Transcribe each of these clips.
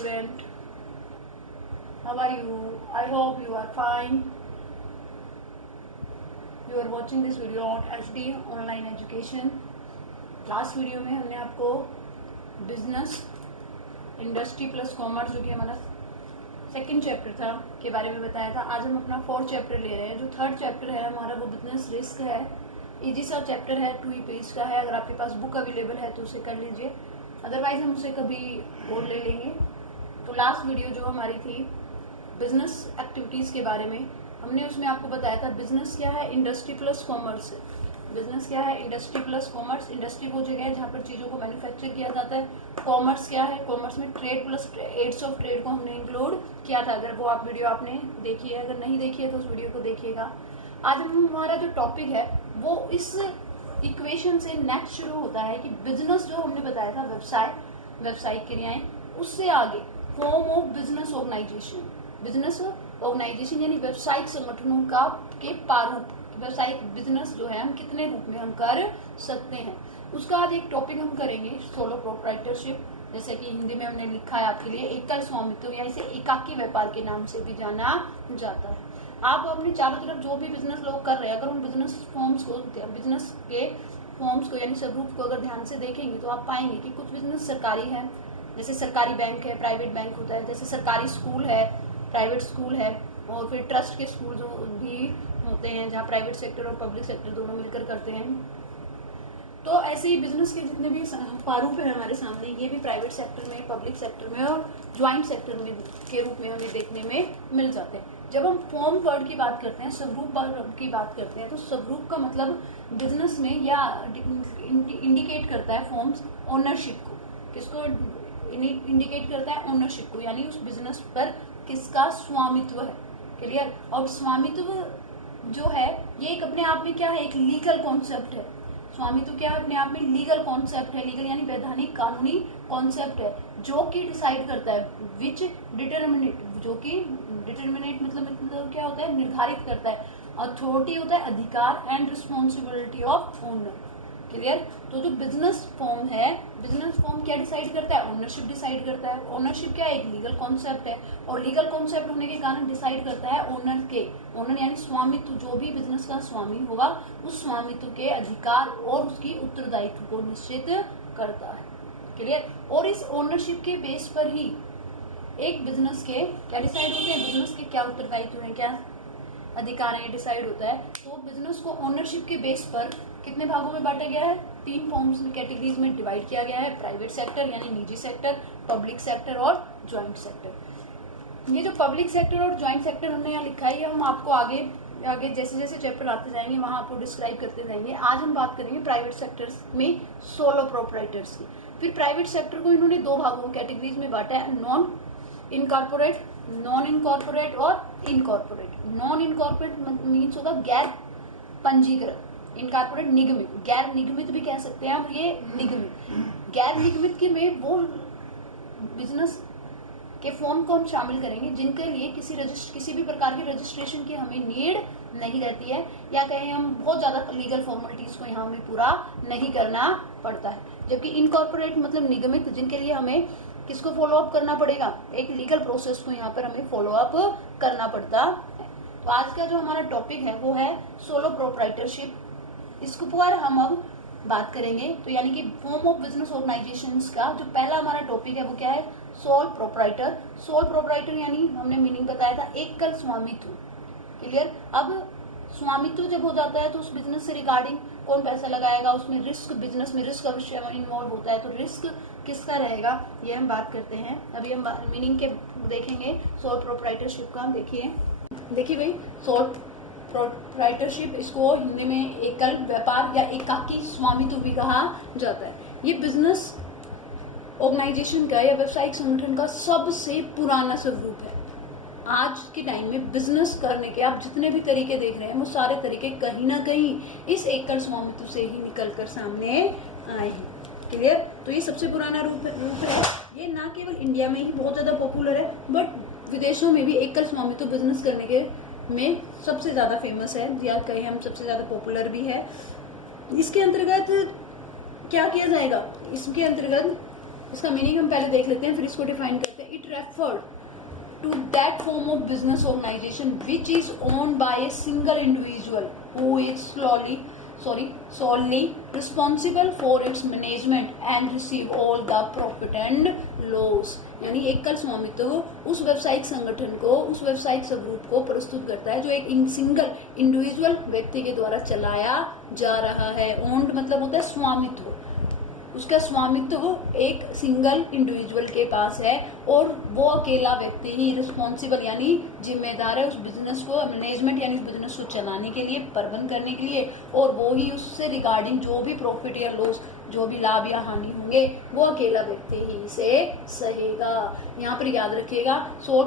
student. How are you? I hope you are fine. You are watching this video on HD Online Education. Last video में हमने आपको business, industry plus commerce जो कि हमारा second chapter था के बारे में बताया था। आज हम अपना फोर्थ चैप्टर ले रहे हैं। जो थर्ड चैप्टर है हमारा वो बिजनेस रिस्क है। इजी सा चैप्टर है, 2 पेज का है। अगर आपके पास बुक अवेलेबल है तो उसे कर लीजिए, अदरवाइज हम उसे कभी और ले लेंगे। तो लास्ट वीडियो जो हमारी थी बिजनेस एक्टिविटीज़ के बारे में, हमने उसमें आपको बताया था बिजनेस क्या है, इंडस्ट्री प्लस कॉमर्स। बिजनेस क्या है, इंडस्ट्री प्लस कॉमर्स। इंडस्ट्री वो जगह है जहाँ पर चीज़ों को मैन्युफैक्चर किया जाता है। कॉमर्स क्या है, कॉमर्स में trade plus aids of trade को हमने इंक्लूड किया था। अगर वो आप वीडियो आपने देखी है, अगर नहीं देखी है तो उस वीडियो को देखिएगा। आज हमारा जो टॉपिक है वो इस इक्वेशन से नेक्स्ट शुरू होता है कि बिजनेस जो हमने बताया था व्यवसाय, व्यावसायिक क्रियाएं, उससे आगे form of business organisation. Business organisation यानी व्यवसायिक संगठनों का के प्रारूप, व्यवसायिक बिजनेस जो है हम कितने रूप में हम कर सकते हैं। उसका आज एक टॉपिक हम करेंगे सोलो प्रोप्राइटरशिप, जैसे कि हिंदी में हमने लिखा है आपके लिए एकल स्वामित्व या इसे एकाकी व्यापार के नाम से भी जाना जाता है। आप अपने चारों तरफ जो भी बिजनेस लोग कर रहे हैं, अगर उन बिजनेस फॉर्म्स को, बिजनेस के फॉर्म्स को यानी स्वरूप को अगर ध्यान से देखेंगे तो आप पाएंगे कि कुछ बिजनेस सरकारी है, जैसे सरकारी बैंक है, प्राइवेट बैंक होता है, जैसे सरकारी स्कूल है, प्राइवेट स्कूल है, और फिर ट्रस्ट के स्कूल जो भी होते हैं जहाँ प्राइवेट सेक्टर और पब्लिक सेक्टर दोनों मिलकर करते हैं। तो ऐसे ही बिजनेस के जितने भी प्रारूप है हमारे सामने, ये भी प्राइवेट सेक्टर में, पब्लिक सेक्टर में और ज्वाइंट सेक्टर में के रूप में हमें देखने में मिल जाते हैं। जब हम फॉर्म वर्ड की बात करते हैं, स्वरूप वर्ड की बात करते हैं, तो स्वरूप का मतलब बिजनेस में या इंडिकेट करता है फॉर्म्स ओनरशिप को। किसको इंडिकेट करता है? ओनरशिप को, यानी उस बिजनेस पर किसका स्वामित्व है। क्लियर? और स्वामित्व जो है ये एक अपने आप में क्या है, एक लीगल कॉन्सेप्ट है। स्वामित्व क्या है? अपने आप में लीगल कॉन्सेप्ट है। लीगल यानी वैधानिक कानूनी कॉन्सेप्ट है जो कि डिसाइड करता है, विच डिटर्मिनेट, जो कि डिटर्मिनेट मतलब क्या होता है, निर्धारित करता है। अथॉरिटी होता है अधिकार and responsibility of owner. Clear? तो जो बिजनेस फॉर्म है, बिजनेस फॉर्म क्या डिसाइड करता है? ओनरशिप डिसाइड करता है। ओनरशिप क्या है? एक लीगल कॉन्सेप्ट है, और लीगल कॉन्सेप्ट होने के कारण डिसाइड करता है ओनर के, ओनर यानी स्वामित्व, जो भी बिजनेस का स्वामी होगा उस स्वामित्व के अधिकार और उसकी उत्तरदायित्व को निश्चित करता है। क्लियर? और इस ओनरशिप के बेस पर ही एक बिजनेस के क्या डिसाइड होते हैं, बिजनेस के क्या उत्तरदायित्व है, क्या अधिकार है, डिसाइड होता है। तो बिजनेस को ओनरशिप के बेस पर कितने भागों में बांटा गया है? 3 फॉर्म्स में, कैटेगरीज में डिवाइड किया गया है। प्राइवेट सेक्टर यानी निजी सेक्टर, पब्लिक सेक्टर और ज्वाइंट सेक्टर। ये जो पब्लिक सेक्टर और ज्वाइंट सेक्टर हमने यहाँ लिखा है, ये हम आपको आगे आगे जैसे जैसे चैप्टर आते जाएंगे वहां आपको डिस्क्राइब करते जाएंगे। आज हम बात करेंगे प्राइवेट सेक्टर में सोलो प्रोप्राइटर्स की। फिर प्राइवेट सेक्टर को इन्होंने 2 भागों कैटेगरीज में बांटा है, नॉन इनकॉर्पोरेट, नॉन इनकॉर्पोरेट और इनकॉर्पोरेट। नॉन इनकॉर्पोरेट मीन्स होगा गैर पंजीकृत, इनकॉर्पोरेट निगमित, गैर निगमित भी कह सकते हैं आप, ये निगमित। गैर निगमित के में वो बिजनेस के फॉर्म को हम शामिल करेंगे जिनके लिए किसी भी प्रकार की रजिस्ट्रेशन की हमें नीड नहीं रहती है, या कहें हम बहुत ज्यादा लीगल फॉर्मेलिटीज को यहाँ हमें पूरा नहीं करना पड़ता है। जबकि इनकॉर्पोरेट मतलब निगमित, जिनके लिए हमें किसको फॉलो अप करना पड़ेगा, एक लीगल प्रोसेस को यहाँ पर हमें फॉलो अप करना पड़ता है। तो आज का जो हमारा टॉपिक है वो है सोलो प्रोप्राइटरशिप। इसके ऊपर हम अब बात करेंगे। तो यानी कि फॉर्म ऑफ बिजनेस ऑर्गेनाइजेशंस का जो पहला हमारा टॉपिक है वो क्या है? Sole proprietor. सोल प्रोप्राइटर यानी हमने मीनिंग बताया था एकल स्वामित्व। क्लियर? अब स्वामित्व जब हो जाता है तो उस बिजनेस से रिगार्डिंग कौन पैसा लगाएगा, उसमें रिस्क, बिजनेस में रिस्क अवश्य इन्वॉल्व होता है, तो रिस्क किसका रहेगा ये हम बात करते हैं। अभी हम मीनिंग के देखेंगे सोल प्रोप्राइटरशिप का। देखिए भाई, सोल प्रोप्राइटरशिप, इसको हिंदी में एकल व्यापार या एकाकी स्वामित्व भी कहा जाता है। ये बिजनेस ऑर्गेनाइजेशन का या व्यावसायिक संगठन का सबसे पुराना स्वरूप है। आज के टाइम में बिजनेस करने के आप जितने भी तरीके देख रहे हैं वो सारे तरीके कहीं ना कहीं इस एकल स्वामित्व से ही निकलकर सामने आए हैं। क्लियर? तो ये सबसे पुराना रूप है। ये ना केवल इंडिया में ही बहुत ज्यादा पॉपुलर है, बट विदेशों में भी एकल स्वामित्व बिजनेस करने के में सबसे ज्यादा फेमस है, या कहीं हम सबसे ज्यादा पॉपुलर भी है। इसके अंतर्गत क्या किया जाएगा? इसके अंतर्गत इसका मीनिंग हम पहले देख लेते हैं, फिर इसको डिफाइन करते हैं। It refer to that form of business organization which is owned by a single individual who is solely responsible for its management and receive all the profit and loss। यानी एकल स्वामित्व उस व्यवसायिक संगठन को, उस व्यवसायिक स्वरूप को प्रस्तुत करता है जो एक सिंगल इंडिविजुअल व्यक्ति के द्वारा चलाया जा रहा है। ओन्ड मतलब होता है स्वामित्व, उसका स्वामित्व एक सिंगल इंडिविजुअल के पास है और वो अकेला व्यक्ति ही रिस्पॉन्सिबल यानी जिम्मेदार है उस बिजनेस को मैनेजमेंट यानी उस बिजनेस को चलाने के लिए, प्रबंध करने के लिए, और वो ही उससे रिगार्डिंग जो भी प्रॉफिट या लॉस, जो भी लाभ या हानि होंगे वो अकेला व्यक्ति ही इसे सहेगा। यहाँ पर याद रखिएगा सोल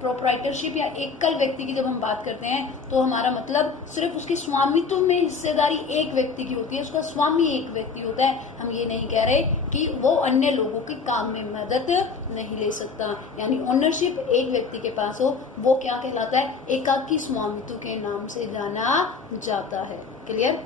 प्रोप्राइटरशिप या एकल व्यक्ति की जब हम बात करते हैं तो हमारा मतलब सिर्फ उसकी स्वामित्व में हिस्सेदारी एक व्यक्ति की होती है, उसका स्वामी एक व्यक्ति होता है। हम ये नहीं कह रहे कि वो अन्य लोगों के काम में मदद नहीं ले सकता। यानी ओनरशिप एक व्यक्ति के पास हो वो क्या कहलाता है, एकाकी स्वामित्व के नाम से जाना जाता है। क्लियर।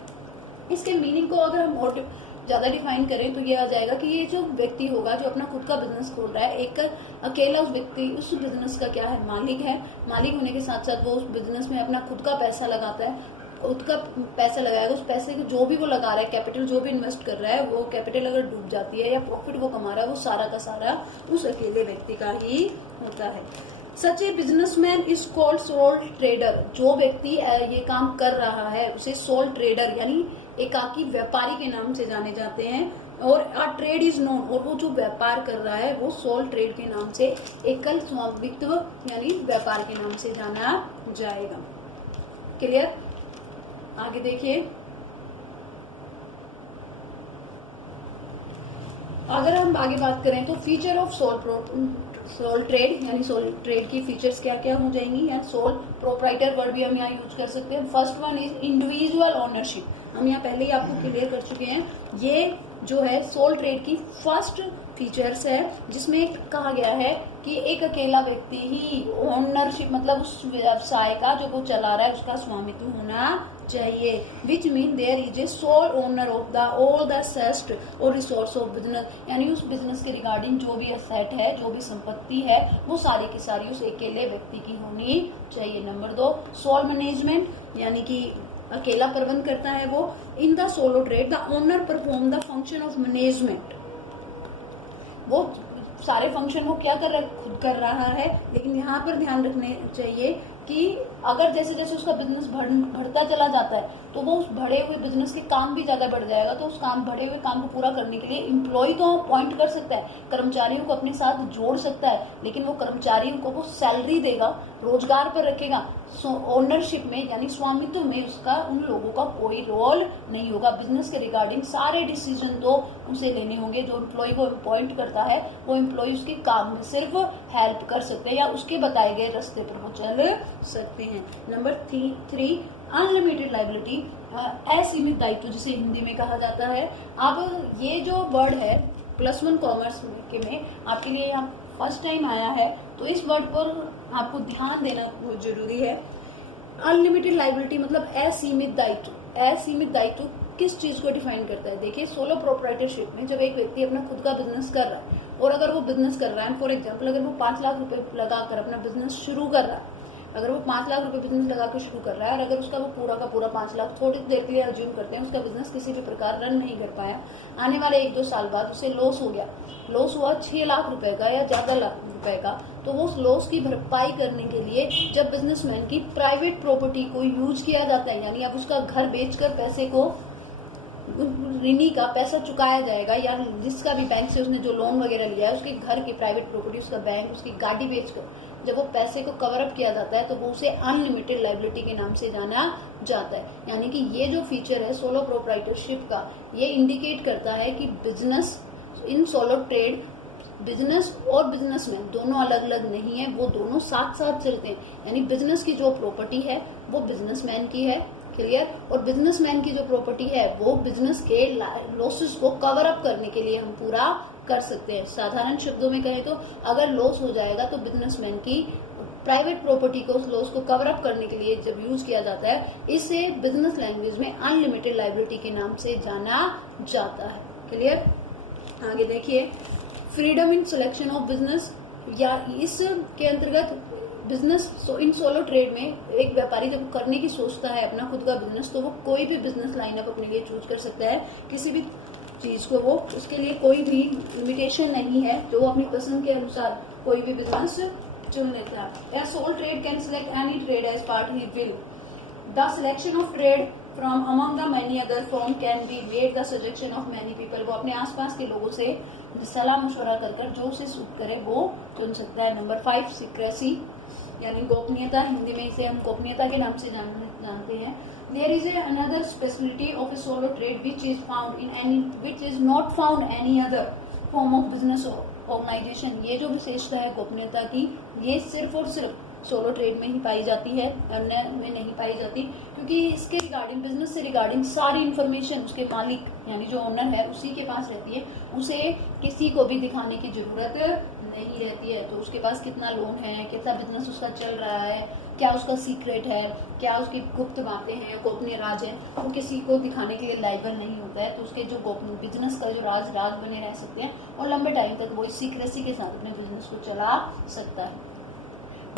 इसके मीनिंग को अगर हम और ज्यादा डिफाइन करें तो ये आ जाएगा कि ये जो व्यक्ति होगा जो अपना खुद का बिजनेस खोल रहा है, एक अकेला उस व्यक्ति उस बिजनेस का क्या है, मालिक है। मालिक होने के साथ साथ वो उस बिजनेस में अपना खुद का पैसा लगाता है, खुद का पैसा लगाएगा। उस पैसे को जो भी वो लगा रहा है, कैपिटल जो भी इन्वेस्ट कर रहा है, वो कैपिटल अगर डूब जाती है या प्रॉफिट वो कमा रहा है, वो सारा का सारा उस अकेले व्यक्ति का ही होता है। Such a businessman is called soul trader. जो व्यक्ति ये काम कर रहा है उसे सोल ट्रेडर यानी एकाकी व्यापारी के नाम से जाने जाते हैं। और अ ट्रेड इज नोन, और वो जो व्यापार कर रहा है वो सोल ट्रेड के नाम से, एकल स्वामित्व यानी व्यापार के नाम से जाना जाएगा। क्लियर। आगे देखिए, अगर हम आगे बात करें तो फीचर ऑफ सोल ट्रेड यानी सोल ट्रेड की फीचर्स क्या क्या हो जाएंगी, या सोल प्रोप्राइटर वर्ड भी हम यहाँ यूज कर सकते हैं। First one is individual ownership. हम यहाँ पहले ही आपको क्लियर कर चुके हैं। ये जो है सोल ट्रेड की फर्स्ट फीचर्स है जिसमें कहा गया है कि एक अकेला व्यक्ति ही ओनरशिप मतलब उस व्यवसाय का जो वो चला रहा है उसका स्वामित्व होना चाहिए। Which mean there is a sole owner of the all the asset और रिसोर्स ऑफ बिजनेस, यानी उस बिजनेस के रिगार्डिंग जो भी एसेट है, जो भी संपत्ति है, वो सारी की सारी उस अकेले व्यक्ति की होनी चाहिए। नंबर 2, सोल मैनेजमेंट यानी कि अकेला प्रबंध करता है वो। In the solo trade the owner perform the function of management. वो सारे फंक्शन वो क्या कर रहा है, खुद कर रहा है। लेकिन यहाँ पर ध्यान रखने चाहिए कि अगर जैसे जैसे उसका बिजनेस बढ़ता चला जाता है तो वो उस बढ़े हुए बिजनेस के काम भी ज्यादा बढ़ जाएगा। तो उस बढ़े हुए काम को पूरा करने के लिए एम्प्लॉय तो अपॉइंट कर सकता है, कर्मचारियों को अपने साथ जोड़ सकता है, लेकिन वो कर्मचारियों को वो सैलरी देगा, रोजगार पर रखेगा। ओनरशिप में यानी स्वामित्व में उसका उन लोगों का कोई रोल नहीं होगा। बिजनेस के रिगार्डिंग सारे डिसीजन तो उसे लेने होंगे। जो एम्प्लॉय को अपॉइंट करता है वो एम्प्लॉय उसके काम में सिर्फ हेल्प कर सकते हैं या उसके बताए गए रास्ते पर वो चल सकते हैं। नंबर 3, अनलिमिटेड लाइबिलिटी, असीमित दायित्व जिसे हिंदी में कहा जाता है। अब ये जो वर्ड है +1 कॉमर्स में आपके लिए यहाँ फर्स्ट टाइम आया है तो इस वर्ड पर आपको ध्यान देना बहुत जरूरी है। अनलिमिटेड लाइबिलिटी मतलब असीमित दायित्व। असीमित दायित्व किस चीज को डिफाइन करता है, देखिए सोलो प्रोप्राइटरशिप में जब एक व्यक्ति अपना खुद का बिजनेस कर रहा है और अगर वो बिजनेस कर रहा है, फॉर एग्जाम्पल अगर वो 5 लाख रुपए लगाकर अपना बिजनेस शुरू कर रहा है, अगर वो 5 लाख रुपए बिजनेस लगाकर शुरू कर रहा है और अगर उसका वो पूरा का पूरा 5 लाख थोड़ी देर के लिए अर्ज्यूम करते हैं उसका बिजनेस किसी भी प्रकार रन नहीं कर पाया, आने वाले 1-2 साल बाद उसे लॉस हो गया, लॉस हुआ 6 लाख रुपए का या ज्यादा लाख रुपए का, तो वो उस लॉस की भरपाई करने के लिए जब बिजनेसमैन की प्राइवेट प्रॉपर्टी को यूज किया जाता है, यानी अब उसका घर बेचकर पैसे को ऋणी का पैसा चुकाया जाएगा या जिसका भी बैंक से उसने जो लोन वगैरह लिया है उसके घर की प्राइवेट प्रॉपर्टी, उसका बैंक, उसकी गाड़ी बेचकर जब वो पैसे को कवर अप किया जाता है तो वो उसे अनलिमिटेड लायबिलिटी के नाम से जाना जाता है। यानी कि ये जो फीचर है सोलो प्रोप्राइटरशिप का, ये इंडिकेट करता है कि business in solo trade business और बिजनेसमैन दोनों अलग अलग नहीं है, वो दोनों साथ साथ चलते हैं। यानी बिजनेस की जो प्रॉपर्टी है वो बिजनेसमैन की है, क्लियर, और बिजनेसमैन की जो प्रॉपर्टी है वो बिजनेस के लॉसेस को कवर अप करने के लिए हम पूरा कर सकते हैं। साधारण शब्दों में कहें तो अगर लॉस हो जाएगा तो बिजनेसमैन की प्राइवेट प्रॉपर्टी को उस लॉस को कवर अप करने के लिए जब यूज किया जाता है, इसे बिजनेस लैंग्वेज में अनलिमिटेड लायबिलिटी के नाम से जाना जाता है। क्लियर। आगे देखिए, freedom in selection of business, या इसके अंतर्गत बिजनेस इन सोलो ट्रेड में एक व्यापारी जब करने की सोचता है अपना खुद का बिजनेस, तो वो कोई भी बिजनेस लाइनअप अपने लिए चूज कर सकता है, किसी भी चीज को, वो उसके लिए कोई भी लिमिटेशन नहीं है, जो वो अपनी पसंद के अनुसार कोई भी बिजनेस चुन लेता है। Sole trade can select any trade as part he will. The selection of trade from among the many other form can be made the suggestion of many people. वो अपने आसपास के लोगों से सलाह मशवरा कर जो उसे सूट करे वो चुन सकता है। नंबर 5 सीक्रेसी, यानी गोपनीयता, हिंदी में इसे हम गोपनीयता के नाम से जानते हैं। There is another speciality of a solo trade which is not found any other form of business organisation. ये जो विशेषता है गोपनीयता की, ये सिर्फ और सिर्फ सोलो ट्रेड में ही पाई जाती है, अन्य में नहीं पाई जाती, क्योंकि इसके रिगार्डिंग, बिजनेस से रिगार्डिंग सारी इन्फॉर्मेशन उसके मालिक यानी जो ओनर है उसी के पास रहती है, उसे किसी को भी दिखाने की जरूरत नहीं रहती है। तो उसके पास कितना लोन है, कितना बिजनेस उसका चल रहा है, क्या उसका सीक्रेट है, क्या उसकी गुप्त बातें हैं, गोपनीय राज है, वो किसी को दिखाने के लिए लायबल नहीं होता है। तो उसके जो बिजनेस का जो राज बने रह सकते हैं और लंबे टाइम तक वो इस सीक्रेसी के साथ अपने बिजनेस को चला सकता है।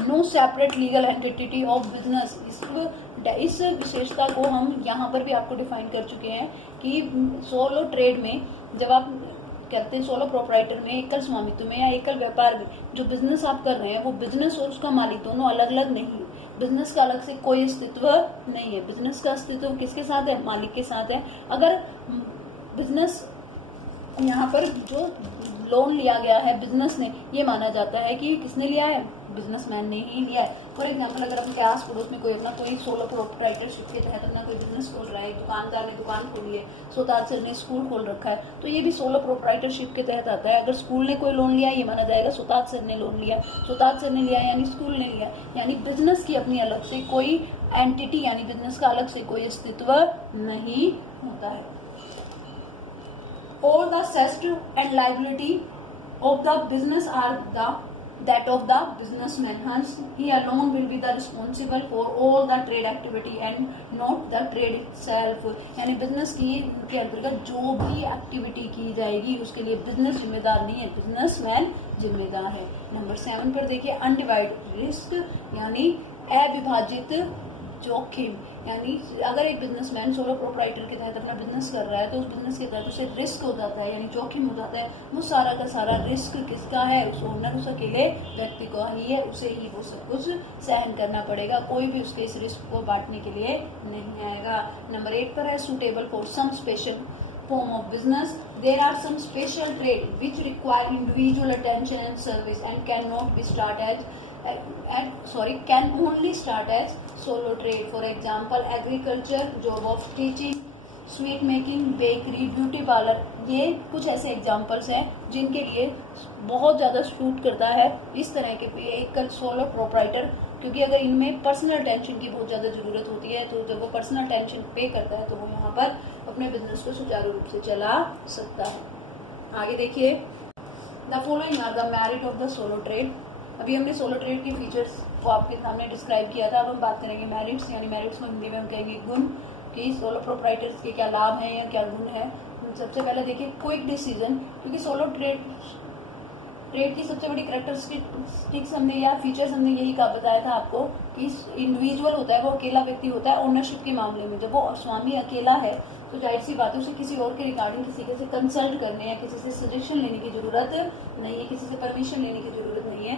No separate legal entity of business, इस विशेषता को हम यहाँ पर भी आपको डिफाइन कर चुके हैं कि सोलो ट्रेड में जब आप करते हैं, सोलो प्रोप्राइटर में, एकल स्वामित्व में या एकल व्यापार में जो बिजनेस आप कर रहे हैं, वो बिजनेस और उसका मालिक दोनों अलग अलग नहीं है। बिजनेस का अलग से कोई अस्तित्व नहीं है। बिजनेस का अस्तित्व किसके साथ है? मालिक के साथ है। अगर बिजनेस यहाँ पर जो लोन लिया गया है बिजनेस ने, ये माना जाता है कि किसने लिया है? बिजनेसमैन ने ही लिया है। फॉर एग्जाम्पल, अगर अपने आस पड़ोस में कोई सोलो प्रोप्राइटरशिप के तहत अपना कोई बिजनेस खोल रहा है, दुकानदार ने दुकान खोली है, सोताज सर ने स्कूल खोल रखा है, तो ये भी सोलो प्रोप्राइटरशिप के तहत आता है। अगर स्कूल ने कोई लोन लिया, ये माना जाएगा सोताज सर ने लोन लिया, सोताज सर ने लिया यानी स्कूल ने लिया, यानी बिजनेस की अपनी अलग से कोई एंटिटी यानी बिजनेस का अलग से कोई अस्तित्व नहीं होता है। All the assets and liability of the business are that of the businessman. Hence, he alone will be the responsible for all the trade activity and not the trade itself. यानी business की के अंतर्गत जो भी activity की जाएगी उसके लिए बिजनेस जिम्मेदार नहीं है, बिजनेसमैन जिम्मेदार है। नंबर 7 पर देखिए, अनडिवाइडेड रिस्क यानी अविभाजित जोखिम। यानी अगर एक बिजनेसमैन सोलो प्रोप्राइटर के तहत अपना बिजनेस कर रहा है तो उस बिजनेस के तहत उसे रिस्क हो जाता है यानी जोखिम हो जाता है। वो सारा का सारा रिस्क किसका है? उस ओनर, उस अकेले व्यक्ति को ही है, उसे ही वो सब कुछ सहन करना पड़ेगा। कोई भी उसके इस रिस्क को बांटने के लिए नहीं आएगा। नंबर 8 पर है, suitable for some special form of business. There are some special trade which require individual attention and service and cannot be can only start as solo trade. For example, agriculture, job of teaching, sweet making, bakery, beauty parlour, ये कुछ ऐसे examples हैं जिनके लिए बहुत ज़्यादा suit करता है इस तरह के एक सोलो प्रोप्राइटर, क्योंकि अगर इनमें पर्सनल अटेंशन की बहुत ज़्यादा ज़रूरत होती है, तो जब वो पर्सनल अटेंशन पे करता है तो वो यहाँ पर अपने बिजनेस को सुचारू रूप से चला सकता है। आगे देखिए, the following are the merit of the solo trade. अभी हमने सोलो ट्रेड के फीचर्स को आपके सामने डिस्क्राइब किया था। अब हम बात करेंगे मेरिट्स, यानी मेरिट्स को हिंदी में हम कहेंगे गुण, कि सोलो प्रोप्राइटर्स के क्या लाभ हैं या क्या गुण है। सबसे पहले देखिए, क्विक डिसीजन, क्योंकि सोलो ट्रेड की सबसे बड़ी कैरेक्टरिस्टिक्स हमने या फीचर्स हमने यही बताया था आपको कि इंडिविजुअल होता है, वो अकेला व्यक्ति होता है। ओनरशिप के मामले में जब वो स्वामी अकेला है तो जाहिर सी बात है उसे किसी और के रिगार्डिंग किसी से कंसल्ट करने या किसी से सजेशन लेने की जरूरत नहीं है, किसी से परमिशन लेने की जरूरत नहीं है।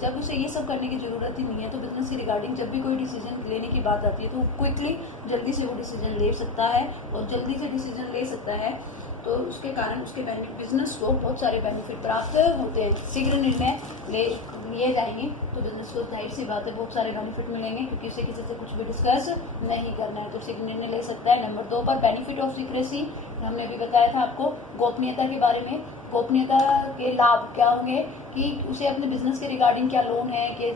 जब उसे ये सब करने की जरूरत ही नहीं है तो बिजनेस के रिगार्डिंग जब भी कोई डिसीजन लेने की बात आती है तो क्विकली जल्दी से वो डिसीजन ले सकता है, और जल्दी से डिसीजन ले सकता है तो उसके कारण उसके बिजनेस को बहुत सारे बेनिफिट प्राप्त होते हैं। शीघ्र निर्णय लिए जाएंगे तो बिजनेस को जाहिर सी बात है बहुत सारे बेनिफिट मिलेंगे, क्योंकि उसे किसी से कुछ भी डिस्कस नहीं करना है तो शीघ्र निर्णय ले सकता है। नंबर 2 पर बेनिफिट ऑफ सीक्रेसी, हमने भी बताया था आपको गोपनीयता के बारे में। गोपनीयता के लाभ क्या होंगे कि उसे अपने बिजनेस के रिगार्डिंग क्या लोन है, कि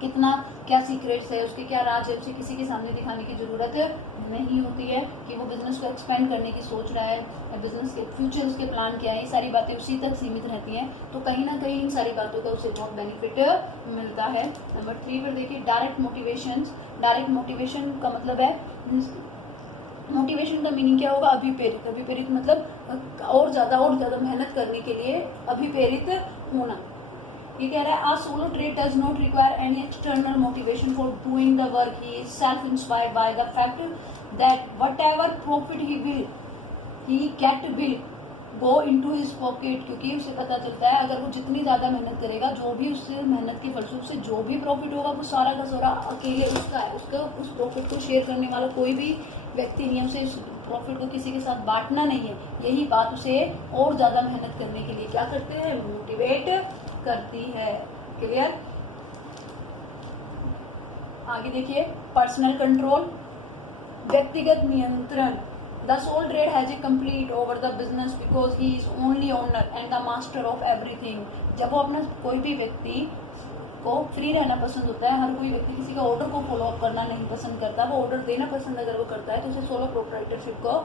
कितना क्या सीक्रेट्स है, उसके क्या राज है, उसे किसी के सामने दिखाने की जरूरत नहीं होती है। कि वो बिजनेस को एक्सपेंड करने की सोच रहा है या बिजनेस के फ्यूचर उसके प्लान क्या है, ये सारी बातें उसी तक सीमित रहती हैं। तो कहीं ना कहीं इन सारी बातों का उसे बहुत बेनिफिट मिलता है। नंबर 3 पर देखिए, डायरेक्ट मोटिवेशन। डायरेक्ट मोटिवेशन का मतलब है मोटिवेशन का मीनिंग क्या होगा? अभिप्रेरित। अभिप्रेरित मतलब और ज्यादा मेहनत करने के लिए अभिप्रेरित होना। ये कह रहा है, a solo trade does not require any external motivation for doing the work. He is self-inspired by the fact that whatever profit he get will go into his pocket. क्योंकि उसे पता चलता है अगर वो जितनी ज्यादा मेहनत करेगा, जो भी उससे मेहनत के फलस्वरूप से जो भी प्रॉफिट होगा वो सारा का सारा अकेले उसका है। उसका उस प्रॉफिट को शेयर करने वाला कोई भी व्यक्ति नहीं है, उसे उस प्रॉफिट को किसी के साथ बांटना नहीं है। यही बात उसे और ज्यादा मेहनत करने के लिए क्या करते हैं? मोटिवेट करती है। क्लियर? आगे देखिए, पर्सनल कंट्रोल, व्यक्तिगत नियंत्रण। The sole trade has a complete over the business because he is only owner and the master of everything. जब वो अपना कोई भी व्यक्ति को फ्री रहना पसंद होता है, हर कोई व्यक्ति किसी का ऑर्डर को फॉलो अप करना नहीं पसंद करता, वो ऑर्डर देना पसंद अगर वो करता है तो उसे सोलो प्रोप्राइटरशिप को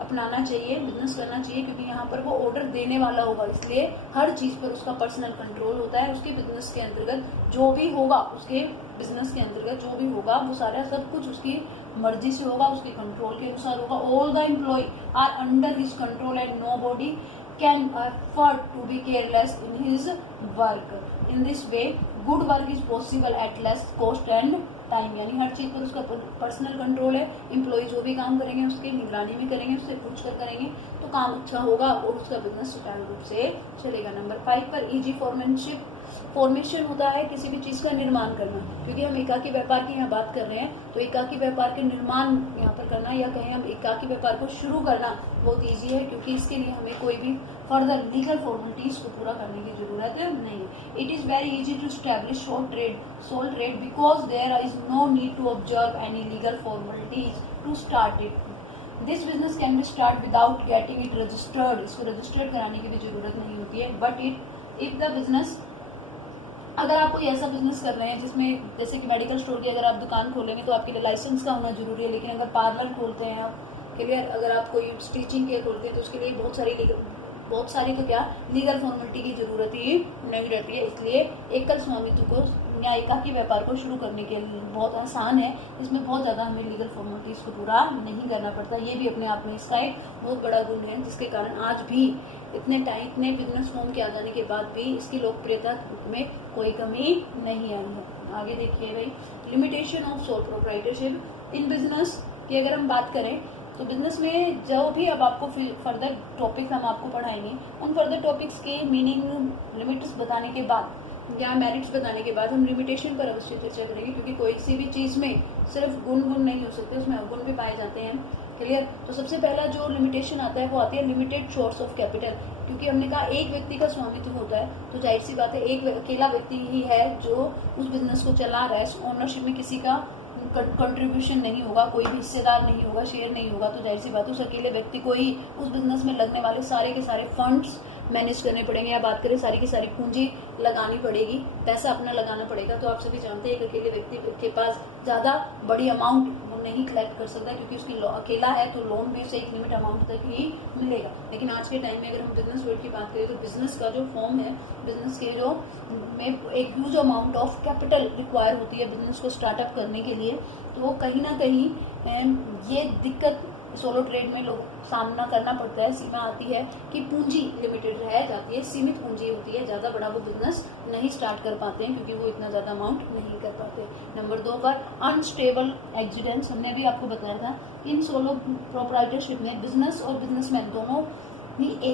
अपनाना चाहिए, बिजनेस करना चाहिए, क्योंकि यहाँ पर वो ऑर्डर देने वाला होगा, इसलिए हर चीज पर उसका पर्सनल कंट्रोल होता है। उसके बिजनेस के अंतर्गत जो भी होगा, उसके बिजनेस के अंतर्गत जो भी होगा वो सारा सब कुछ उसकी मर्जी से होगा, उसके कंट्रोल के अनुसार होगा। All the employ are under his control and nobody can afford to be careless in his work. In this way good work is possible at less cost and time. यानी हर चीज पर उसका personal control है। Employ जो भी काम करेंगे उसके निगरानी में करेंगे, उससे पूछकर करेंगे तो काम अच्छा होगा और उसका बिजनेस सुचारू रूप से चलेगा। नंबर 5 पर इजी फॉर्मेशन होता है किसी भी चीज का निर्माण करना। क्योंकि हम एकाकी व्यापार की यहाँ बात कर रहे हैं, तो एकाकी व्यापार के निर्माण यहाँ पर करना या कहें हम एकाकी व्यापार को शुरू करना बहुत ईजी है, क्योंकि इसके लिए हमें कोई भी फर्दर लीगल फॉर्मेलिटीज को पूरा करने की जरूरत नहीं है। It is very easy to establish sole trade because there is no need to observe any legal formalities to start it. This business can be start without getting it registered. इसको registered कराने की भी जरूरत नहीं होती है। But if the business, अगर आप कोई ऐसा बिजनेस कर रहे हैं जिसमें जैसे कि मेडिकल स्टोर की अगर आप दुकान खोलेंगे तो आपके लिए लाइसेंस का होना जरूरी है। लेकिन अगर पार्लर खोलते हैं आप, क्लियर, अगर आप कोई स्टिचिंग के खोलते हैं तो उसके लिए बहुत सारी तो क्या लीगल फॉर्मेलिटी की जरूरत ही नहीं रहती है। इसलिए एकल स्वामित्व को या एकाकी व्यापार को शुरू करने के लिए बहुत आसान है। इसमें बहुत ज्यादा हमें लीगल फॉर्मेलिटीज को पूरा नहीं करना पड़ता। ये भी अपने आप में इसका एक बहुत बड़ा गुण है, जिसके कारण आज भी इतने बिजनेस फॉर्म के आ जाने के बाद भी इसकी लोकप्रियता में कोई कमी नहीं आई है। आगे देखिए भाई, limitation of sole proprietorship in business की अगर हम बात करें तो बिजनेस में जो भी अब आपको फर्दर टॉपिक हम आपको पढ़ाएंगे, उन फर्दर टॉपिक्स के मीनिंग, लिमिट्स बताने के बाद या मेरिट्स बताने के बाद हम लिमिटेशन पर अवश्य चर्चा करेंगे। क्योंकि कोई सी भी चीज में सिर्फ गुण नहीं हो सकते, उसमें अवगुण भी पाए जाते हैं। क्लियर? तो सबसे पहला जो लिमिटेशन आता है वो आती है लिमिटेड सोर्स ऑफ कैपिटल। क्योंकि हमने कहा एक व्यक्ति का स्वामित्व होता है, तो जाहिर सी बात है एक अकेला व्यक्ति ही है जो उस बिजनेस को चला रहा है। ओनरशिप में किसी का कंट्रीब्यूशन नहीं होगा, कोई भी हिस्सेदार नहीं होगा, शेयर नहीं होगा, तो जाहिर सी बात है उस अकेले व्यक्ति को ही उस बिजनेस में लगने वाले सारे के सारे फंड्स मैनेज करने पड़ेंगे। या बात करें सारी की सारी पूंजी लगानी पड़ेगी, पैसा अपना लगाना पड़ेगा। तो आप सभी जानते हैं एक अकेले व्यक्ति के पास ज्यादा बड़ी अमाउंट वो नहीं कलेक्ट कर सकता, क्योंकि उसकी अकेला है तो लोन भी उसे एक लिमिट अमाउंट तक ही मिलेगा। लेकिन आज के टाइम में अगर हम बिजनेस वर्ल्ड की बात करें तो बिजनेस का जो फॉर्म है, बिजनेस के जो में एक huge amount of capital require होती है बिजनेस को स्टार्टअप करने के लिए। तो कहीं ना कहीं ये दिक्कत सोलो ट्रेड में लोग सामना करना पड़ता है, सीमा आती है कि पूंजी लिमिटेड रह जाती है, सीमित पूंजी होती है, ज्यादा बड़ा वो बिजनेस नहीं स्टार्ट कर पाते हैं क्योंकि वो इतना ज्यादा अमाउंट नहीं कर पाते। नंबर 2 पर अनस्टेबल एक्सीडेंट्स, हमने भी आपको बताया था इन सोलो प्रोप्राइटरशिप में बिजनेस और बिजनेसमैन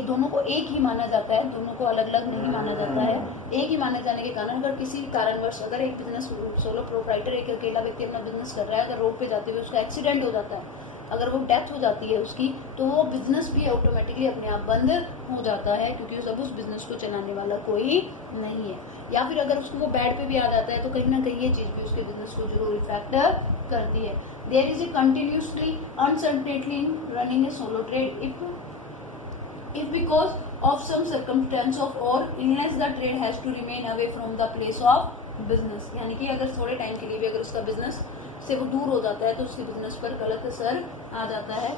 दोनों को एक ही माना जाता है, दोनों को अलग अलग नहीं माना जाता है। एक ही माने जाने के कारण अगर किसी कारणवश अगर एक बिजनेस सोलो प्रोप्राइटर एक अकेला व्यक्ति अपना बिजनेस कर रहा है, अगर रोड पे जाते हुए उसका एक्सीडेंट हो जाता है, अगर वो डेथ हो जाती है उसकी, तो वो बिजनेस भी ऑटोमेटिकली अपने आप बंद हो जाता है, क्योंकि सब उस बिजनेस को चलाने वाला कोई नहीं है। या फिर अगर उसको वो बेड पे भी आ जाता है तो कहीं ना कहीं ये चीज भी उसके बिजनेस को जरूर इफेक्ट करती है। There is a continuously uncertainty in running a solo trade if because of some circumstance of or illness the trade has to remain away from the place of business। यानी कि अगर थोड़े time के लिए भी अगर उसका बिजनेस से वो दूर हो जाता है तो उसके बिजनेस पर गलत असर आ जाता है,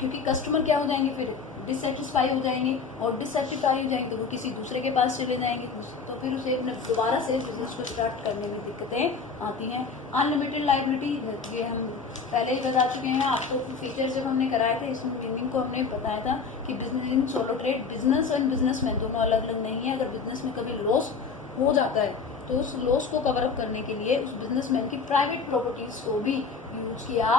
क्योंकि कस्टमर क्या हो जाएंगे, फिर डिससेटिस्फाई हो जाएंगे, और डिससेटिस्फाई हो जाएंगे तो वो किसी दूसरे के पास चले जाएंगे, तो फिर उसे दोबारा से बिजनेस को स्टार्ट करने में दिक्कतें आती हैं। अनलिमिटेड लाइबिलिटी, ये हम पहले ही बता चुके हैं आपको, फीचर जब हमने कराए थे इसमें मीनिंग को हमने बताया था कि business in solo trade, business and businessman दोनों अलग अलग नहीं है। अगर बिजनेस में कभी लॉस हो जाता है तो उस लॉस को कवर अप करने के लिए उस बिजनेसमैन की प्राइवेट प्रॉपर्टीज को भी यूज किया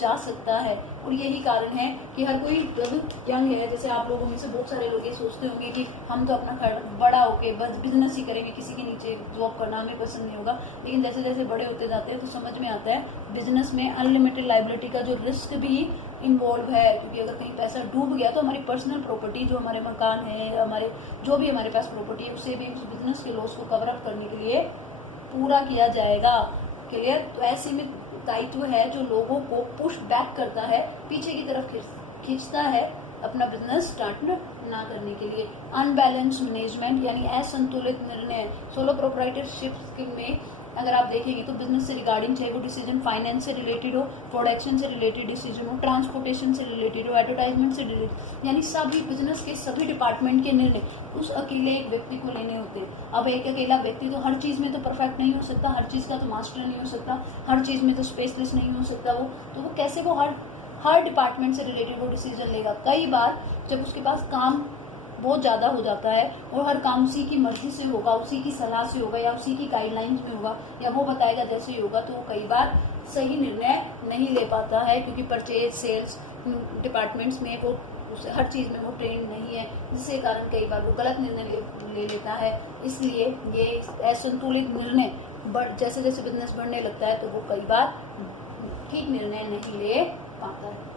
जा सकता है। और यही कारण है कि हर कोई जब यंग है, जैसे आप लोगों में से बहुत सारे लोग ये सोचते होंगे कि हम तो अपना बड़ा होके बस बिजनेस ही करेंगे, किसी के नीचे जॉब करना हमें पसंद नहीं होगा। लेकिन जैसे जैसे बड़े होते जाते हैं तो समझ में आता है बिजनेस में अनलिमिटेड लाइबिलिटी का जो रिस्क भी इन्वॉल्व है, क्योंकि अगर कहीं पैसा डूब गया तो हमारी पर्सनल प्रॉपर्टी, जो हमारे मकान है, हमारे जो भी हमारे पास प्रॉपर्टी है, उसे भी उस बिजनेस के लॉस को कवर अप करने के लिए पूरा किया जाएगा। क्लियर? तो ऐसे में दायित्व है जो लोगों को पुश बैक करता है, पीछे की तरफ खींचता है अपना बिजनेस स्टार्ट ना करने के लिए। अनबैलेंस मैनेजमेंट यानी असंतुलित निर्णय। सोलो प्रोप्राइटरशिप में अगर आप देखेंगे तो बिजनेस से रिगार्डिंग, चाहे वो डिसीजन फाइनेंस से रिलेटेड हो, प्रोडक्शन से रिलेटेड डिसीजन हो, ट्रांसपोर्टेशन से रिलेटेड हो, एडवर्टाइजमेंट से रिलेटेड, यानी सभी बिजनेस के सभी डिपार्टमेंट के निर्णय उस अकेले एक व्यक्ति को लेने होते हैं। अब एक अकेला व्यक्ति तो हर चीज में तो परफेक्ट नहीं हो सकता, हर चीज का तो मास्टर नहीं हो सकता, हर चीज में तो स्पेशलिस्ट नहीं हो सकता वो कैसे वो हर डिपार्टमेंट से रिलेटेड वो डिसीजन लेगा। कई बार जब उसके पास काम बहुत ज्यादा हो जाता है और हर काम उसी की मर्जी से होगा, उसी की सलाह से होगा या उसी की गाइडलाइंस में होगा या वो बताएगा जैसे ही होगा, तो वो कई बार सही निर्णय नहीं ले पाता है, क्योंकि परचेज सेल्स डिपार्टमेंट्स में वो हर चीज में वो ट्रेन नहीं है, जिसके कारण कई बार वो गलत निर्णय ले लेता है। इसलिए ये असंतुलित निर्णय जैसे जैसे बिजनेस बढ़ने लगता है तो वो कई बार ठीक निर्णय नहीं ले पाता है।